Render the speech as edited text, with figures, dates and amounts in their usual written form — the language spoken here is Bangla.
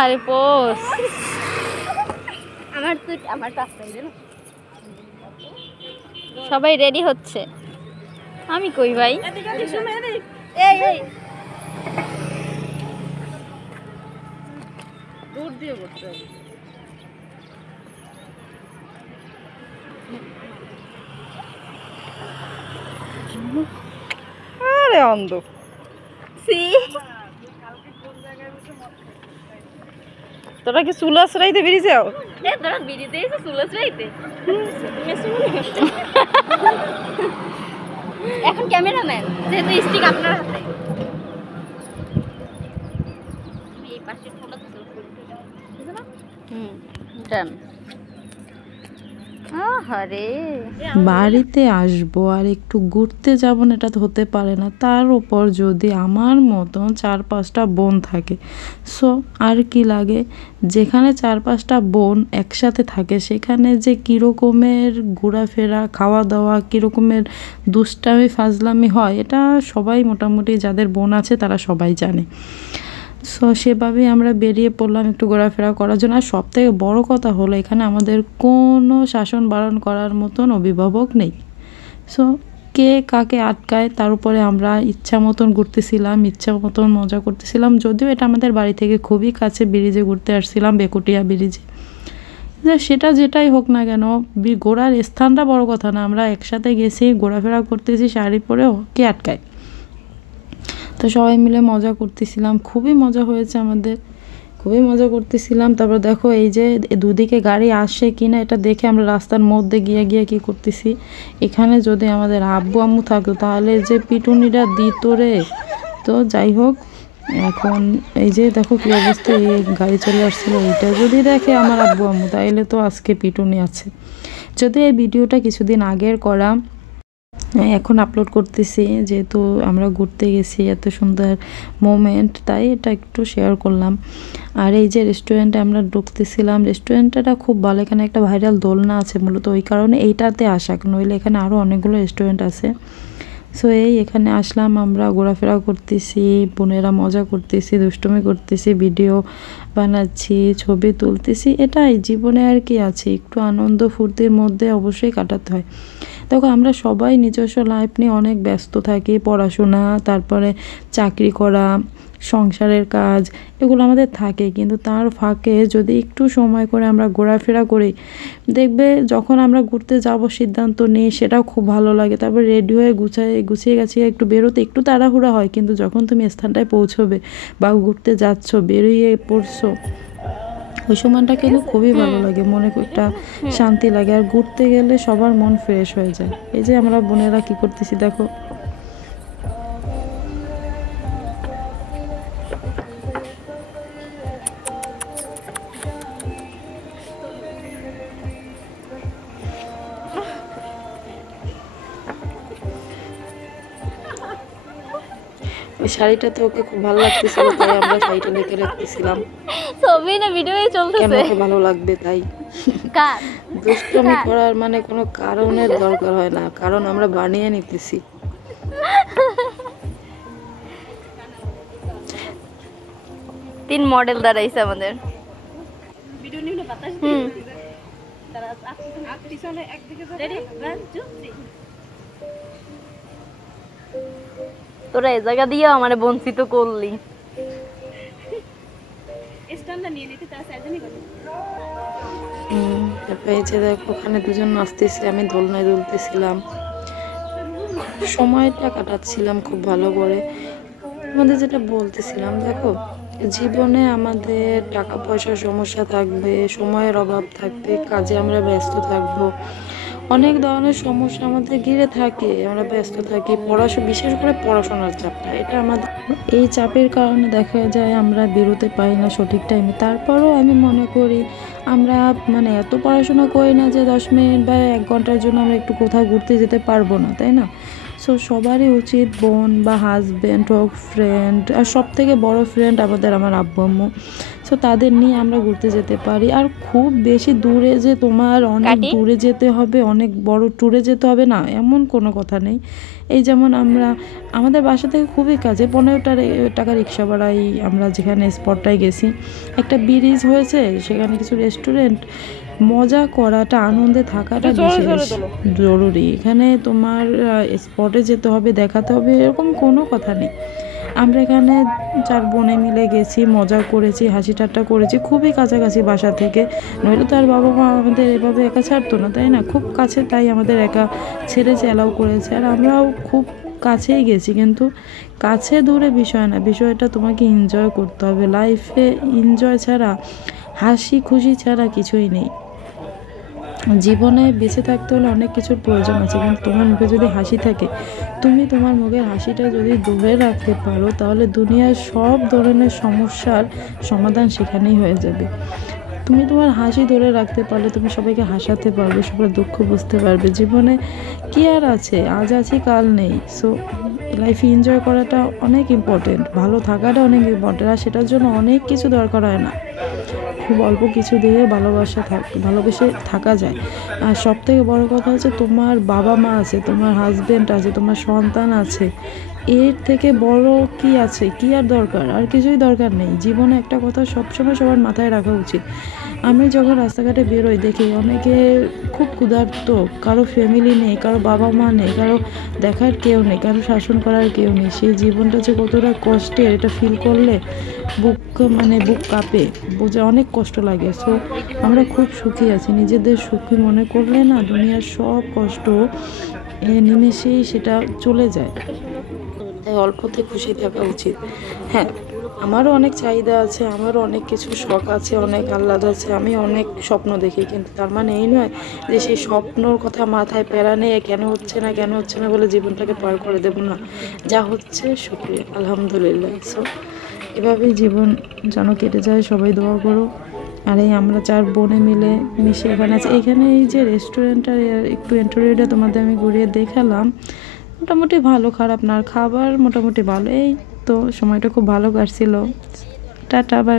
আহারে পোস আমার সবাই রেডি হচ্ছে, আমি কই ভাই? দূর দিয়ে করতে হবে। আরে অন্ধ তোরা কি চুল আশ্রাইতে বেরিয়ে যাও? তোরা বিড়িতে চুল আশ্রাইতে এখন ক্যামেরাম্যান যেহেতু স্টিক আপনার হাতে। এই পাশে ফোনটা ডান। বাড়িতে আসবো আর একটু ঘুরতে যাব না, এটা তো হতে পারে না। তার উপর যদি আমার মতন 4-5টা বোন থাকে, সো আর কি লাগে? যেখানে 4-5টা বোন একসাথে থাকে সেখানে যে কীরকমের ঘোরাফেরা, খাওয়া দাওয়া, কীরকমের দুষ্টামি ফাজলামি হয়, এটা সবাই মোটামুটি যাদের বোন আছে তারা সবাই জানে। সো সেভাবেই আমরা বেরিয়ে পড়লাম একটু ঘোরাফেরা করার জন্য। আর সবথেকে বড় কথা হলো এখানে আমাদের কোনো শাসন বারণ করার মতন অভিভাবক নেই। সো কে কাকে আটকায় তার উপরে আমরা ইচ্ছা মতন ঘুরতেছিলাম, ইচ্ছা মতন মজা করতেছিলাম। যদিও এটা আমাদের বাড়ি থেকে খুবই কাছে, ব্রিজে ঘুরতে আসছিলাম, বেকুটিয়া ব্রিজে। সেটা যেটাই হোক না কেন, ঘোরার স্থানটা বড় কথা না, আমরা একসাথে গেছি, ঘোরাফেরা করতেছি, শাড়ি পরেও কে আটকায়? তো সবাই মিলে মজা করতেছিলাম, খুবই মজা হয়েছে আমাদের, খুবই মজা করতেছিলাম। তারপর দেখো এই যে দুদিকে গাড়ি আসে কিনা এটা দেখে আমরা রাস্তার মধ্যে গিয়ে গিয়ে কী করতেছি, এখানে যদি আমাদের আব্বু আম্মু থাকতো তাহলে যে পিটুনিটা দিত রে। তো যাই হোক, এখন এই যে দেখো কী অবস্থা, এই গাড়ি চলে আসছিলো, এইটা যদি দেখে আমার আব্বু আম্মু তাইলে তো আজকে পিটুনি আছে। যদি এই ভিডিওটা কিছুদিন আগের করা, এখন আপলোড করতেছি, যেহেতু আমরা ঘুরতে গেছি, এত সুন্দর মোমেন্ট, তাই এটা একটু শেয়ার করলাম। আর এই যে রেস্টুরেন্টে আমরা ঢুকতেছিলাম, রেস্টুরেন্টটা খুব ভালো, এখানে একটা ভাইরাল দোলনা আছে মূলত ওই কারণে এইটাতে আসা, নইলে এখানে আরও অনেকগুলো রেস্টুরেন্ট আছে। সো এই এখানে আসলাম, আমরা ঘোরাফেরা করতেছি, বোনেরা মজা করতেছি, দুষ্টুমি করতেছি, ভিডিও বানাচ্ছি, ছবি তুলতেছি, এটাই জীবনে আর কি আছে, একটু আনন্দ ফুর্তির মধ্যে অবশ্যই কাটাতে হয়। দেখো আমরা সবাই নিজস্ব লাইফ নিয়ে অনেক ব্যস্ত থাকি, পড়াশোনা, তারপরে চাকরি করা, সংসারের কাজ, এগুলো আমাদের থাকে, কিন্তু তার ফাঁকে যদি একটু সময় করে আমরা ঘোরাফেরা করি, দেখবে যখন আমরা ঘুরতে যাব সিদ্ধান্ত নিই সেটাও খুব ভালো লাগে। তারপর রেডি হয়ে গুছিয়ে গাছিয়ে একটু বেরোতে একটু তাড়াহুড়া হয়, কিন্তু যখন তুমি স্থানটায় পৌঁছবে বা ঘুরতে যাচ্ছ, বেরিয়ে পড়ছো, ওই সময়টা কিন্তু খুবই ভালো লাগে, মনে একটা শান্তি লাগে। আর ঘুরতে গেলে সবার মন ফ্রেশ হয়ে যায়। এই যে আমরা বোনেরা কি করতেছি দেখো, ওই শাড়িটা তো ওকে খুব ভালো লাগতেছিল, তাই আমরা শাড়িটা দেখে রাখতেছিলাম, ছবি না ভিডিওই চলতেছে, কেন ওকে ভালো লাগবে তাই। দুষ্টুমি করার মানে কোনো কারণের দরকার হয় না, কারণ আমরা বানিয়ে নিতেছি। তিন মডেল দাঁড়াইছে আমাদের। তোরা এই জায়গা দিয়ে আমার বঞ্চিত করলি। এই যে দেখো ওখানে দুজন নাচতেছে, আমি দোলনায় দুলতেছিলাম, সময়টা কাটাচ্ছিলাম খুব ভালো করে। আমাদের যেটা বলতেছিলাম, দেখো জীবনে আমাদের টাকা পয়সার সমস্যা থাকবে, সময়ের অভাব থাকবে, কাজে আমরা ব্যস্ত থাকবো, অনেক ধরনের সমস্যা আমাদের ঘিরে থাকে, আমরা ব্যস্ত থাকি, বিশেষ করে পড়াশোনার চাপটা, এটা আমাদের এই চাপের কারণে দেখা যায় আমরা বেরোতে পারি না সঠিক টাইমে। তারপরও আমি মনে করি আমরা মানে এত পড়াশোনা করি না যে 10 মিনিট বা 1 ঘন্টার জন্য আমরা একটু কোথাও ঘুরতে যেতে পারবো না, তাই না? সো সবারই উচিত বোন বা হাজব্যান্ড হোক, ফ্রেন্ড, আর সব থেকে বড় ফ্রেন্ড আমার আব্বু আম্মু। সো তাদের নিয়ে আমরা ঘুরতে যেতে পারি। আর খুব বেশি দূরে যে তোমার অনেক কাটি। দূরে যেতে হবে, অনেক বড় ট্যুরে যেতে হবে না, এমন কোনো কথা নেই। এই যেমন আমাদের বাসা থেকে খুবই কাছে, 15 টাকা রিক্সা ভাড়াই আমরা যেখানে স্পটটায় গেছি। একটা ব্রিজ হয়েছে, সেখানে কিছু রেস্টুরেন্ট। মজা করাটা, আনন্দে থাকাটা বিশেষ জরুরি। এখানে তোমার স্পটে যেতে হবে, দেখাতে হবে, এরকম কোনো কথা নেই। আমরা এখানে 4 বোনে মিলে গেছি, মজা করেছি, হাসি ঠাট্টা করেছি, খুবই কাছাকাছি বাসা থেকে। নইলে তো আর বাবা মা আমাদের এভাবে একা ছাড়তো না, তাই না? খুব কাছে, তাই আমাদের একা ছেড়েছে, অ্যালাউ করেছে। আর আমরাও খুব কাছেই গেছি, কিন্তু কাছে দূরে বিষয় না, বিষয়টা তোমাকে এনজয় করতে হবে। লাইফে এনজয় ছাড়া, হাসি খুশি ছাড়া কিছুই নেই। জীবনে বেঁচে থাকতে হলে অনেক কিছুর প্রয়োজন আছে, কিন্তু তোমার মুখে যদি হাসি থাকে, তুমি তোমার মুখের হাসিটা যদি ধরে রাখতে পারো, তাহলে দুনিয়ার সব ধরনের সমস্যার সমাধান সেখানেই হয়ে যাবে। তুমি তোমার হাসি ধরে রাখতে পারলে তুমি সবাইকে হাসাতে পারবে, সবার দুঃখ বুঝতে পারবে। জীবনে কি আর আছে, আজ আছি কাল নেই। সো লাইফে এনজয় করাটা অনেক ইম্পর্টেন্ট, ভালো থাকাটা অনেক ইম্পর্টেন্ট। আর সেটার জন্য অনেক কিছু দরকার হয় না, খুব অল্প কিছু দিয়ে ভালোবেসে থাকা যায়। আর সব থেকে বড়ো কথা হচ্ছে, তোমার বাবা মা আছে, তোমার হাজব্যান্ড আছে, তোমার সন্তান আছে। এর থেকে বড় কি আছে? কি আর দরকার? আর কিছুই দরকার নেই। জীবনে একটা কথা সবসময় সবার মাথায় রাখা উচিত। আমি যখন রাস্তাঘাটে বেরোই, দেখি অনেকে খুব ক্ষুধার্ত, কারো ফ্যামিলি নেই, কারো বাবা মা নেই, কারো দেখার কেউ নেই, কারো শাসন করার কেউ নেই। সেই জীবনটা যে কতটা কষ্টের, এটা ফিল করলে বুক কাঁপে, বোঝা অনেক কষ্ট লাগে। সো আমরা খুব সুখী আছি, নিজেদের সুখী মনে করলে না, দুনিয়ার সব কষ্ট নিমেষেই সেটা চলে যায়। তাই অল্পতে খুশি থাকা উচিত। হ্যাঁ, আমারও অনেক চাহিদা আছে, আমারও অনেক কিছু শখ আছে, অনেক আহ্লাদ আছে, আমি অনেক স্বপ্ন দেখি, কিন্তু তার মানে এই নয় যে সেই স্বপ্নর কথা মাথায় প্যারা নিয়ে কেন হচ্ছে না বলে জীবনটাকে পার করে দেবো না। যা হচ্ছে শুকরিয়া, আলহামদুলিল্লাহ। সো এভাবেই জীবন যেন কেটে যায়, সবাই দোয়া করো। আর এই আমরা 4 বোনে মিলে মিশে এখানে আছে। এখানে এই যে রেস্টুরেন্টটা, একটু ইন্টেরিয়রটা তোমাদের আমি ঘুরিয়ে দেখালাম। মোটামুটি ভালো, খারাপ না। আর খাবার মোটামুটি ভালো। এই তো সময়টা খুব ভালো কাটছিল। Tata, by.